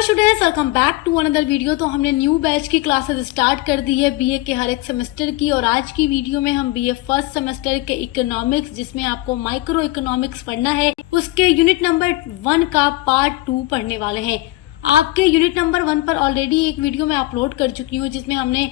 Hello students, welcome back to another video. तो हमने new batch की क्लासेस स्टार्ट कर दी है बीए के हर एक सेमेस्टर की। और आज की वीडियो में हम बीए फर्स्ट सेमेस्टर के इकोनॉमिक्स, जिसमें आपको माइक्रो इकोनॉमिक्स पढ़ना है, उसके यूनिट नंबर 1 का पार्ट 2 पढ़ने वाले हैं। आपके यूनिट नंबर 1 पर ऑलरेडी एक वीडियो मैं अपलोड कर चुकी हूँ, जिसमें हमने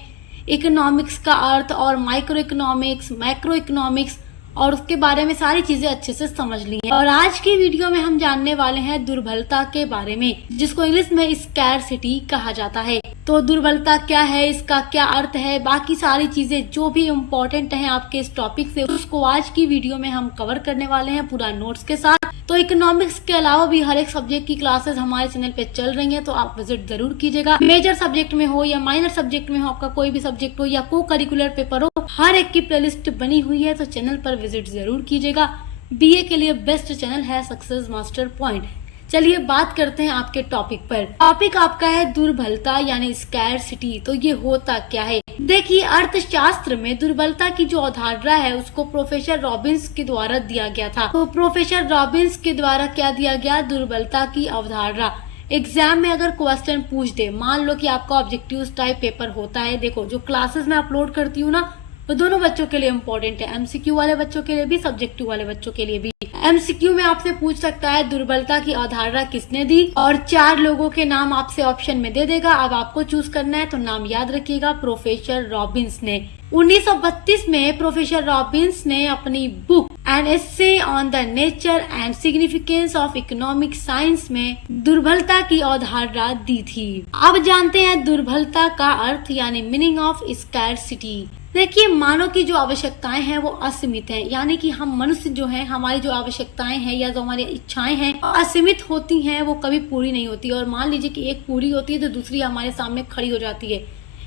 इकोनॉमिक्स का अर्थ और माइक्रो इकोनॉमिक्स, मैक्रो इकोनॉमिक्स और उसके बारे में सारी चीजें अच्छे से समझ ली हैं। और आज की वीडियो में हम जानने वाले हैं दुर्बलता के बारे में, जिसको इंग्लिश में स्कैरसिटी कहा जाता है। तो दुर्बलता क्या है, इसका क्या अर्थ है, बाकी सारी चीजें जो भी इम्पोर्टेंट हैं आपके इस टॉपिक से, उसको आज की वीडियो में हम कवर करने वाले हैं पूरा नोट्स के साथ। तो इकोनॉमिक्स के अलावा भी हर एक सब्जेक्ट की क्लासेस हमारे चैनल पे चल रही हैं, तो आप विजिट जरूर कीजिएगा। मेजर सब्जेक्ट में हो या माइनर सब्जेक्ट में हो, आपका कोई भी सब्जेक्ट हो या को करिकुलर पेपर हो, हर एक की प्लेलिस्ट बनी हुई है, तो चैनल पर विजिट जरूर कीजिएगा। बीए के लिए बेस्ट चैनल है सक्सेस मास्टर पॉइंट। चलिए बात करते हैं आपके टॉपिक पर। टॉपिक आपका है दुर्बलता यानी स्कैरसिटी। तो ये होता क्या है? देखिए, अर्थशास्त्र में दुर्बलता की जो अवधारणा है उसको प्रोफेसर रॉबिन्स के द्वारा दिया गया था। तो प्रोफेसर रॉबिन्स के द्वारा क्या दिया गया? दुर्बलता की अवधारणा। एग्जाम में अगर क्वेश्चन पूछ दे, मान लो कि आपका ऑब्जेक्टिव टाइप पेपर होता है, देखो जो क्लासेस में अपलोड करती हूँ ना, वो दोनों बच्चों के लिए इम्पोर्टेंट है, एमसीक्यू वाले बच्चों के लिए भी, सब्जेक्टिव वाले बच्चों के लिए भी। एमसीक्यू में आपसे पूछ सकता है दुर्बलता की अवधारणा किसने दी, और 4 लोगों के नाम आपसे ऑप्शन में दे देगा। अब आपको चूज करना है, तो नाम याद रखिएगा, प्रोफेसर रॉबिन्स ने। 1932 में प्रोफेसर रॉबिन्स ने अपनी book an essay on the nature and significance of economic science में दुर्बलता की अवधारणा दी थी। अब जानते हैं दुर्बलता का अर्थ यानी मीनिंग ऑफ स्कैरसिटी। देखिए, मानव की जो आवश्यकताएं हैं वो असीमित हैं, यानी कि हम मनुष्य जो हैं, हमारी जो आवश्यकताएं हैं या जो हमारी इच्छाएं हैं असीमित होती हैं, वो कभी पूरी नहीं होती। और मान लीजिए कि एक पूरी होती है तो दूसरी हमारे सामने खड़ी हो जाती है।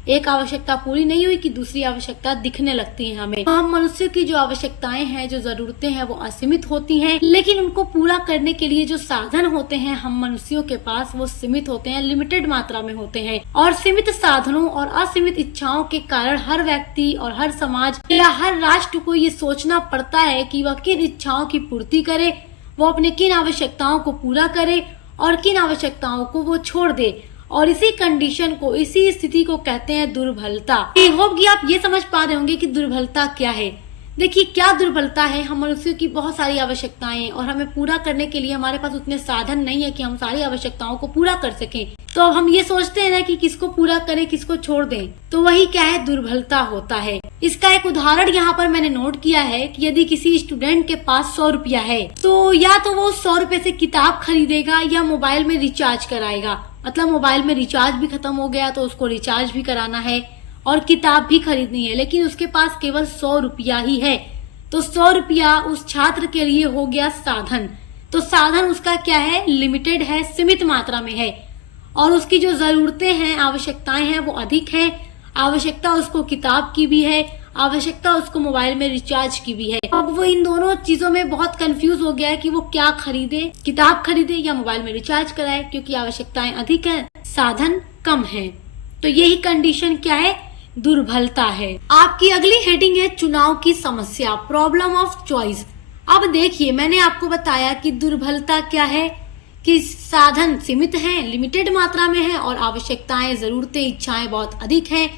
एक आवश्यकता पूरी नहीं हुई कि दूसरी आवश्यकता दिखने लगती है हमें। हम मनुष्य की जो आवश्यकताएं हैं, जो जरूरतें हैं, वो असीमित होती हैं, लेकिन उनको पूरा करने के लिए जो साधन होते हैं हम मनुष्यों के पास, वो सीमित होते हैं, लिमिटेड मात्रा में होते हैं। और सीमित साधनों और असीमित इच्छाओं के कारण हर व्यक्ति और हर समाज या हर राष्ट्र को ये सोचना पड़ता है कि वह किन इच्छाओं की पूर्ति करे, वो अपने किन आवश्यकताओं को पूरा करे और किन आवश्यकताओं को वो छोड़ दे। और इसी कंडीशन को, इसी स्थिति को कहते हैं दुर्बलता। आई होप कि आप ये समझ पा रहे होंगे कि दुर्बलता क्या है। देखिए, क्या दुर्बलता है? हम मनुष्य की बहुत सारी आवश्यकताएं और हमें पूरा करने के लिए हमारे पास उतने साधन नहीं है कि हम सारी आवश्यकताओं को पूरा कर सकें। तो अब हम ये सोचते हैं ना कि किसको पूरा करें, किसको छोड़ दें, तो वही क्या है? दुर्बलता होता है। इसका एक उदाहरण यहाँ पर मैंने नोट किया है कि यदि किसी स्टूडेंट के पास 100 रुपया है, तो या तो वो 100 रुपए से किताब खरीदेगा या मोबाइल में रिचार्ज कराएगा। मतलब मोबाइल में रिचार्ज भी खत्म हो गया तो उसको रिचार्ज भी कराना है और किताब भी खरीदनी है, लेकिन उसके पास केवल 100 रुपया ही है। तो 100 रुपया उस छात्र के लिए हो गया साधन। तो साधन उसका क्या है? लिमिटेड है, सीमित मात्रा में है। और उसकी जो जरूरतें हैं, आवश्यकताएं हैं, वो अधिक हैं। आवश्यकता उसको किताब की भी है, आवश्यकता उसको मोबाइल में रिचार्ज की भी है। अब वो इन दोनों चीजों में बहुत कंफ्यूज हो गया है कि वो क्या खरीदे, किताब खरीदे या मोबाइल में रिचार्ज कराए, क्योंकि आवश्यकताएं अधिक हैं, साधन कम हैं। तो यही कंडीशन क्या है? दुर्बलता है। आपकी अगली हेडिंग है चुनाव की समस्या, प्रॉब्लम ऑफ चॉइस। अब देखिए, मैंने आपको बताया कि दुर्बलता क्या है, कि साधन सीमित हैं, लिमिटेड मात्रा में है, और आवश्यकताएं, जरूरतें, इच्छाएं बहुत अधिक हैं।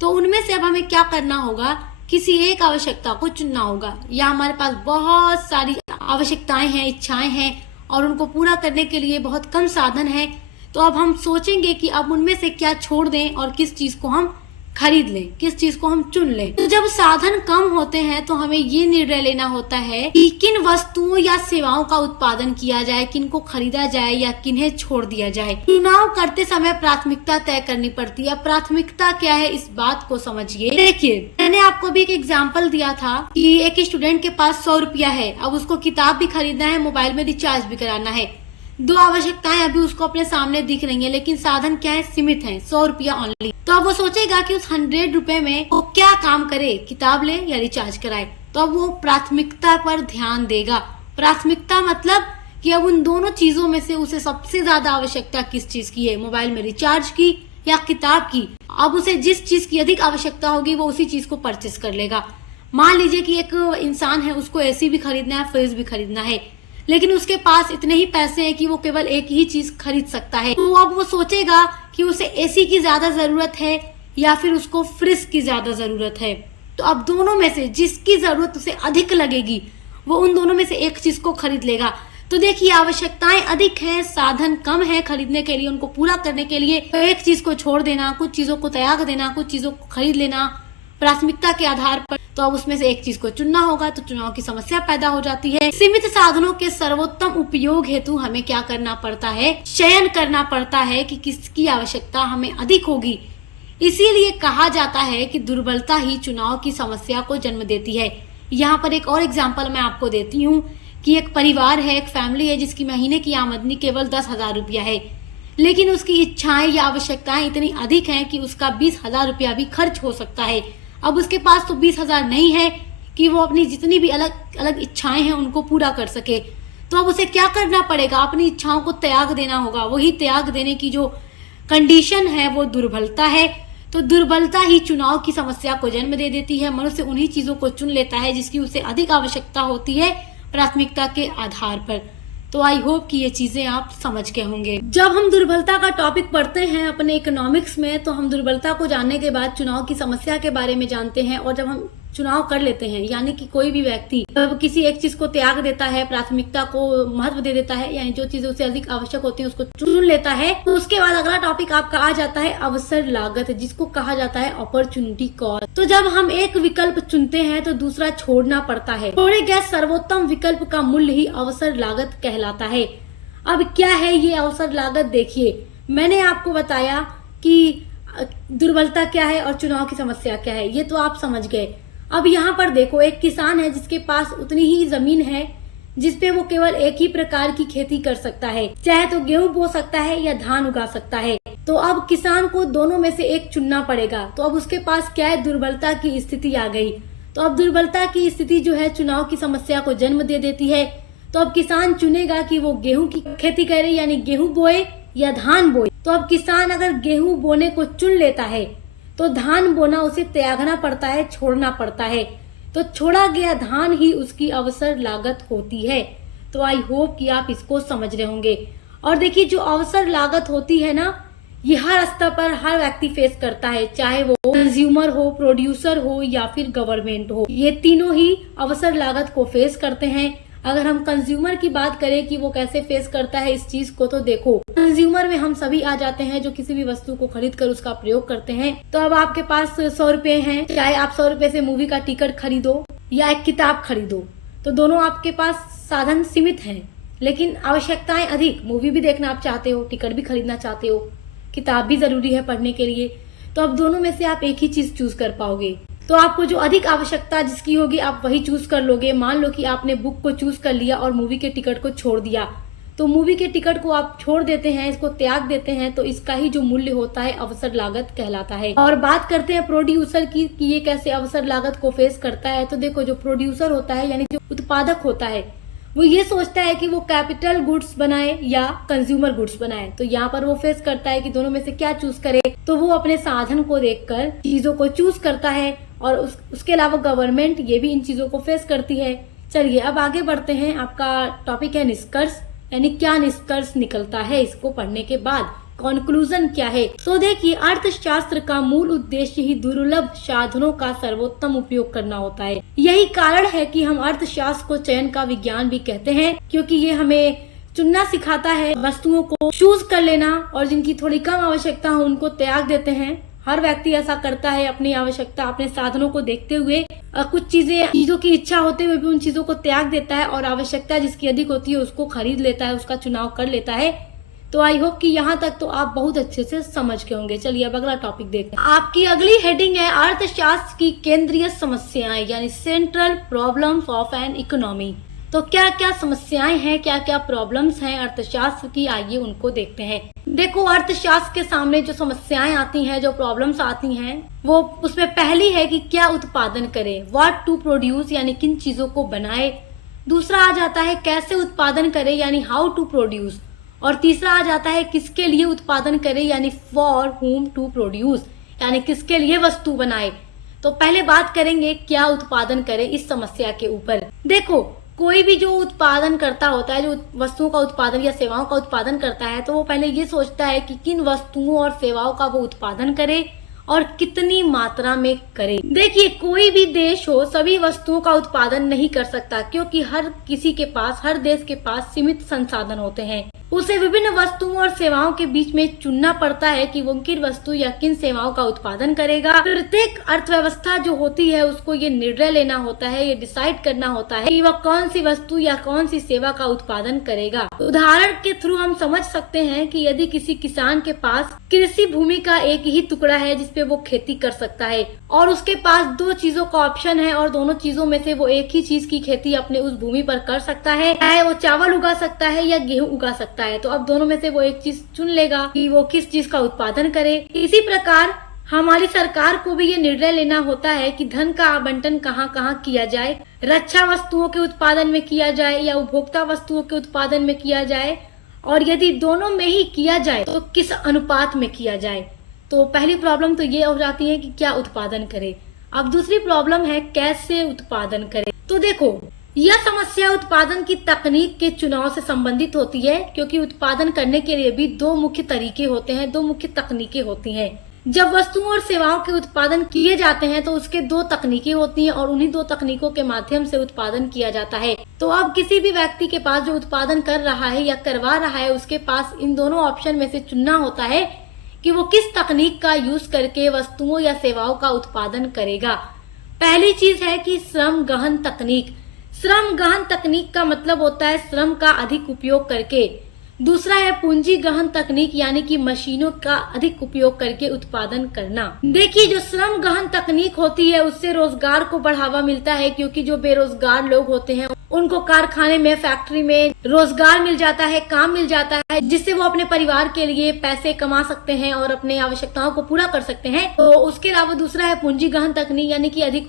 तो उनमें से अब हमें क्या करना होगा? किसी एक आवश्यकता को चुनना होगा। या हमारे पास बहुत सारी आवश्यकताएं हैं, इच्छाएं हैं, और उनको पूरा करने के लिए बहुत कम साधन है। तो अब हम सोचेंगे कि अब उनमें से क्या छोड़ दें और किस चीज को हम खरीद लें, किस चीज को हम चुन लें। तो जब साधन कम होते हैं तो हमें ये निर्णय लेना होता है कि किन वस्तुओं या सेवाओं का उत्पादन किया जाए, किन को खरीदा जाए या किन्हें छोड़ दिया जाए। चुनाव करते समय प्राथमिकता तय करनी पड़ती है। प्राथमिकता क्या है, इस बात को समझिए। देखिए, मैंने आपको भी एक एग्जाम्पल दिया था कि एक स्टूडेंट के पास 100 रुपया है, अब उसको किताब भी खरीदना है, मोबाइल में रिचार्ज भी कराना है। 2 आवश्यकताएं अभी उसको अपने सामने दिख रही हैं, लेकिन साधन क्या है? सीमित है, 100 रुपया ऑनली। तो अब वो सोचेगा कि उस 100 रुपए में वो क्या काम करे, किताब ले या रिचार्ज कराए। तो अब वो प्राथमिकता पर ध्यान देगा। प्राथमिकता मतलब कि अब उन दोनों चीजों में से उसे सबसे ज्यादा आवश्यकता किस चीज की है, मोबाइल में रिचार्ज की या किताब की। अब उसे जिस चीज की अधिक आवश्यकता होगी वो उसी चीज को परचेस कर लेगा। मान लीजिए कि एक इंसान है, उसको एसी भी खरीदना है, फ्रिज भी खरीदना है, लेकिन उसके पास इतने ही पैसे हैं कि वो केवल एक ही चीज खरीद सकता है। तो अब वो सोचेगा कि उसे एसी की ज्यादा जरूरत है या फिर उसको फ्रिज की ज्यादा जरूरत है। तो अब दोनों में से जिसकी जरूरत उसे अधिक लगेगी वो उन दोनों में से एक चीज को खरीद लेगा। तो देखिए, आवश्यकताएं अधिक हैं, साधन कम है खरीदने के लिए, उनको पूरा करने के लिए तो एक चीज को छोड़ देना, कुछ चीजों को त्याग देना, कुछ चीजों को खरीद लेना प्राथमिकता के आधार पर। तो अब उसमें से एक चीज को चुनना होगा, तो चुनाव की समस्या पैदा हो जाती है। सीमित साधनों के सर्वोत्तम उपयोग हेतु हमें क्या करना पड़ता है, चयन करना पड़ता है कि किसकी आवश्यकता हमें अधिक होगी। इसीलिए कहा जाता है कि दुर्बलता ही चुनाव की समस्या को जन्म देती है। यहाँ पर एक और एग्जाम्पल मैं आपको देती हूँ कि एक परिवार है, एक फैमिली है जिसकी महीने की आमदनी केवल 10,000 रुपया है, लेकिन उसकी इच्छाएं या आवश्यकताएं इतनी अधिक हैं कि उसका 20,000 रुपया भी खर्च हो सकता है। अब उसके पास तो 20,000 नहीं है कि वो अपनी जितनी भी अलग अलग इच्छाएं हैं उनको पूरा कर सके। तो अब उसे क्या करना पड़ेगा, अपनी इच्छाओं को त्याग देना होगा। वही त्याग देने की जो कंडीशन है वो दुर्बलता है। तो दुर्बलता ही चुनाव की समस्या को जन्म दे देती है। मनुष्य उन्हीं चीजों को चुन लेता है जिसकी उसे अधिक आवश्यकता होती है प्राथमिकता के आधार पर। तो आई होप कि ये चीजें आप समझ गए होंगे। जब हम दुर्बलता का टॉपिक पढ़ते हैं अपने इकोनॉमिक्स में, तो हम दुर्बलता को जानने के बाद चुनाव की समस्या के बारे में जानते हैं। और जब हम चुनाव कर लेते हैं, यानी कि कोई भी व्यक्ति जब किसी एक चीज को त्याग देता है, प्राथमिकता को महत्व दे देता है, यानी जो चीजें उसे अधिक आवश्यक होती है उसको चुन लेता है, तो उसके बाद अगला टॉपिक आपका आ जाता है अवसर लागत, जिसको कहा जाता है अपॉर्चुनिटी कॉस्ट। तो जब हम एक विकल्प चुनते हैं तो दूसरा छोड़ना पड़ता है। छोड़े गए सर्वोत्तम विकल्प का मूल्य ही अवसर लागत कहलाता है। अब क्या है ये अवसर लागत? देखिए, मैंने आपको बताया कि दुर्बलता क्या है और चुनाव की समस्या क्या है, ये तो आप समझ गए। अब यहाँ पर देखो, एक किसान है जिसके पास उतनी ही जमीन है जिसपे वो केवल एक ही प्रकार की खेती कर सकता है, चाहे तो गेहूं बो सकता है या धान उगा सकता है। तो अब किसान को दोनों में से एक चुनना पड़ेगा। तो अब उसके पास क्या है, दुर्बलता की स्थिति आ गई। तो अब दुर्बलता की स्थिति जो है चुनाव की समस्या को जन्म दे देती है। तो अब किसान चुनेगा कि वो गेहूं की खेती करे, यानी गेहूं बोए या धान बोए। तो अब किसान अगर गेहूं बोने को चुन लेता है तो धान बोना उसे त्यागना पड़ता है, छोड़ना पड़ता है। तो छोड़ा गया धान ही उसकी अवसर लागत होती है। तो आई होप कि आप इसको समझ रहे होंगे। और देखिए, जो अवसर लागत होती है ना, ये हर स्तर पर हर व्यक्ति फेस करता है, चाहे वो कंज्यूमर हो, प्रोड्यूसर हो या फिर गवर्नमेंट हो। ये तीनों ही अवसर लागत को फेस करते हैं। अगर हम कंज्यूमर की बात करें कि वो कैसे फेस करता है इस चीज को, तो देखो, कंज्यूमर में हम सभी आ जाते हैं जो किसी भी वस्तु को खरीद कर उसका प्रयोग करते हैं। तो अब आपके पास 100 रुपए हैं, चाहे आप 100 रुपए से मूवी का टिकट खरीदो या एक किताब खरीदो, तो दोनों आपके पास साधन सीमित हैं, लेकिन आवश्यकताएं अधिक। मूवी भी देखना आप चाहते हो, टिकट भी खरीदना चाहते हो, किताब भी जरूरी है पढ़ने के लिए। तो अब दोनों में से आप एक ही चीज चूज कर पाओगे। तो आपको जो अधिक आवश्यकता जिसकी होगी आप वही चूज कर लोगे। मान लो कि आपने बुक को चूज कर लिया और मूवी के टिकट को छोड़ दिया, तो मूवी के टिकट को आप छोड़ देते हैं, इसको त्याग देते हैं, तो इसका ही जो मूल्य होता है अवसर लागत कहलाता है। और बात करते हैं प्रोड्यूसर की कि ये कैसे अवसर लागत को फेस करता है। तो देखो, जो प्रोड्यूसर होता है यानी जो उत्पादक होता है, वो ये सोचता है कि वो कैपिटल गुड्स बनाए या कंज्यूमर गुड्स बनाए। तो यहाँ पर वो फेस करता है कि दोनों में से क्या चूज करे। तो वो अपने साधन को देखकर चीजों को चूज करता है। और उसके अलावा गवर्नमेंट ये भी इन चीजों को फेस करती है। चलिए अब आगे बढ़ते हैं। आपका टॉपिक है निष्कर्ष, यानी क्या निष्कर्ष निकलता है इसको पढ़ने के बाद, कंक्लूजन क्या है। तो देखिए, अर्थशास्त्र का मूल उद्देश्य ही दुर्लभ साधनों का सर्वोत्तम उपयोग करना होता है। यही कारण है कि हम अर्थशास्त्र को चयन का विज्ञान भी कहते हैं, क्योंकि ये हमें चुनना सिखाता है, वस्तुओं को चूज कर लेना, और जिनकी थोड़ी कम आवश्यकता हो उनको त्याग देते हैं। हर व्यक्ति ऐसा करता है, अपनी आवश्यकता, अपने साधनों को देखते हुए कुछ चीजों की इच्छा होते हुए भी उन चीजों को त्याग देता है, और आवश्यकता जिसकी अधिक होती है उसको खरीद लेता है, उसका चुनाव कर लेता है। तो आई होप कि यहाँ तक तो आप बहुत अच्छे से समझ गए होंगे। चलिए अब अगला टॉपिक देखते हैं। आपकी अगली हेडिंग है अर्थशास्त्र की केंद्रीय समस्याएं, यानी central problems of an economy. तो क्या क्या समस्याएं हैं, क्या क्या प्रॉब्लम्स हैं अर्थशास्त्र की, आइए उनको देखते हैं। देखो, अर्थशास्त्र के सामने जो समस्याएं आती हैं, जो प्रॉब्लम्स आती हैं, वो उसमें पहली है कि क्या उत्पादन करें, व्हाट टू प्रोड्यूस, यानी किन चीजों को बनाए। दूसरा आ जाता है कैसे उत्पादन करें, यानी हाउ टू प्रोड्यूस। और तीसरा आ जाता है किसके लिए उत्पादन करें, यानी फॉर हुम टू प्रोड्यूस, यानी किसके लिए वस्तु बनाए। तो पहले बात करेंगे क्या उत्पादन करें इस समस्या के ऊपर। देखो, कोई भी जो उत्पादन करता होता है, जो वस्तुओं का उत्पादन या सेवाओं का उत्पादन करता है, तो वो पहले ये सोचता है कि किन वस्तुओं और सेवाओं का वो उत्पादन करे और कितनी मात्रा में करे। देखिए, कोई भी देश हो सभी वस्तुओं का उत्पादन नहीं कर सकता, क्योंकि हर देश के पास सीमित संसाधन होते हैं। उसे विभिन्न वस्तुओं और सेवाओं के बीच में चुनना पड़ता है कि वो किन वस्तु या किन सेवाओं का उत्पादन करेगा। प्रत्येक अर्थव्यवस्था जो होती है उसको ये निर्णय लेना होता है, ये डिसाइड करना होता है कि वह कौन सी वस्तु या कौन सी सेवा का उत्पादन करेगा। उदाहरण के थ्रू हम समझ सकते हैं कि यदि किसी किसान के पास कृषि भूमि का एक ही टुकड़ा है जिसपे वो खेती कर सकता है और उसके पास दो चीजों का ऑप्शन है और दोनों चीजों में से वो एक ही चीज की खेती अपने उस भूमि पर कर सकता है, चाहे वो चावल उगा सकता है या गेहूं उगा सकता है, तो अब दोनों में से वो एक चीज चुन लेगा कि वो किस चीज का उत्पादन करे। इसी प्रकार हमारी सरकार को भी ये निर्णय लेना होता है कि धन का आवंटन कहाँ कहाँ किया जाए, रक्षा वस्तुओं के उत्पादन में किया जाए या उपभोक्ता वस्तुओं के उत्पादन में किया जाए, और यदि दोनों में ही किया जाए तो किस अनुपात में किया जाए। तो पहली प्रॉब्लम तो ये हो जाती है कि क्या उत्पादन करे। अब दूसरी प्रॉब्लम है कैसे उत्पादन करे। तो देखो, यह समस्या उत्पादन की तकनीक के चुनाव से संबंधित होती है, क्योंकि उत्पादन करने के लिए भी दो मुख्य तरीके होते हैं, दो मुख्य तकनीकें होती हैं। जब वस्तुओं और सेवाओं के उत्पादन किए जाते हैं तो उसके दो तकनीकें होती हैं और उन्हीं दो तकनीकों के माध्यम से उत्पादन किया जाता है। तो अब किसी भी व्यक्ति के पास जो उत्पादन कर रहा है या करवा रहा है, उसके पास इन दोनों ऑप्शन में से चुनना होता है कि वो किस तकनीक का यूज करके वस्तुओं या सेवाओं का उत्पादन करेगा। पहली चीज है कि श्रम गहन तकनीक। श्रम गहन तकनीक का मतलब होता है श्रम का अधिक उपयोग करके। दूसरा है पूंजी गहन तकनीक, यानी कि मशीनों का अधिक उपयोग करके उत्पादन करना। देखिए, जो श्रम गहन तकनीक होती है उससे रोजगार को बढ़ावा मिलता है, क्योंकि जो बेरोजगार लोग होते हैं उनको कारखाने में, फैक्ट्री में रोजगार मिल जाता है, काम मिल जाता है, जिससे वो अपने परिवार के लिए पैसे कमा सकते हैं और अपने आवश्यकताओं को पूरा कर सकते हैं। तो उसके अलावा दूसरा है पूंजी गहन तकनीक, यानी कि अधिक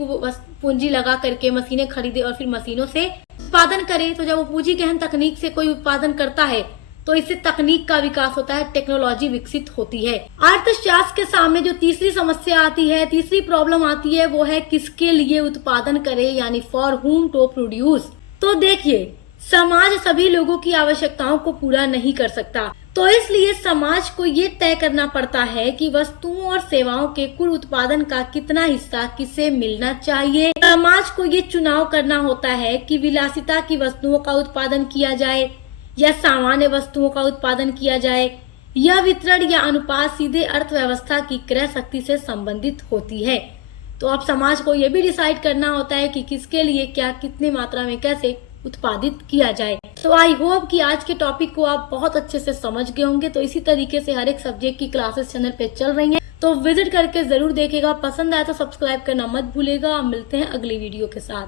पूंजी लगा करके मशीनें खरीदे और फिर मशीनों से उत्पादन करे। तो जब वो पूंजी गहन तकनीक से कोई उत्पादन करता है तो इससे तकनीक का विकास होता है, टेक्नोलॉजी विकसित होती है। अर्थशास्त्र के सामने जो तीसरी समस्या आती है, तीसरी प्रॉब्लम आती है, वो है किसके लिए उत्पादन करे, यानी फॉर हुम टू प्रोड्यूस। तो देखिए, समाज सभी लोगों की आवश्यकताओं को पूरा नहीं कर सकता, तो इसलिए समाज को ये तय करना पड़ता है कि वस्तुओं और सेवाओं के कुल उत्पादन का कितना हिस्सा किसे मिलना चाहिए। समाज को ये चुनाव करना होता है कि विलासिता की वस्तुओं का उत्पादन किया जाए या सामान्य वस्तुओं का उत्पादन किया जाए। यह वितरण या अनुपात सीधे अर्थव्यवस्था की क्रय शक्ति से संबंधित होती है। तो अब समाज को यह भी डिसाइड करना होता है कि किसके लिए क्या, कितनी मात्रा में, कैसे उत्पादित किया जाए। तो आई होप कि आज के टॉपिक को आप बहुत अच्छे से समझ गए होंगे। तो इसी तरीके से हर एक सब्जेक्ट की क्लासेस चैनल पे चल रही हैं, तो विजिट करके जरूर देखेगा। पसंद आया तो सब्सक्राइब करना मत भूलेगा। मिलते हैं अगली वीडियो के साथ।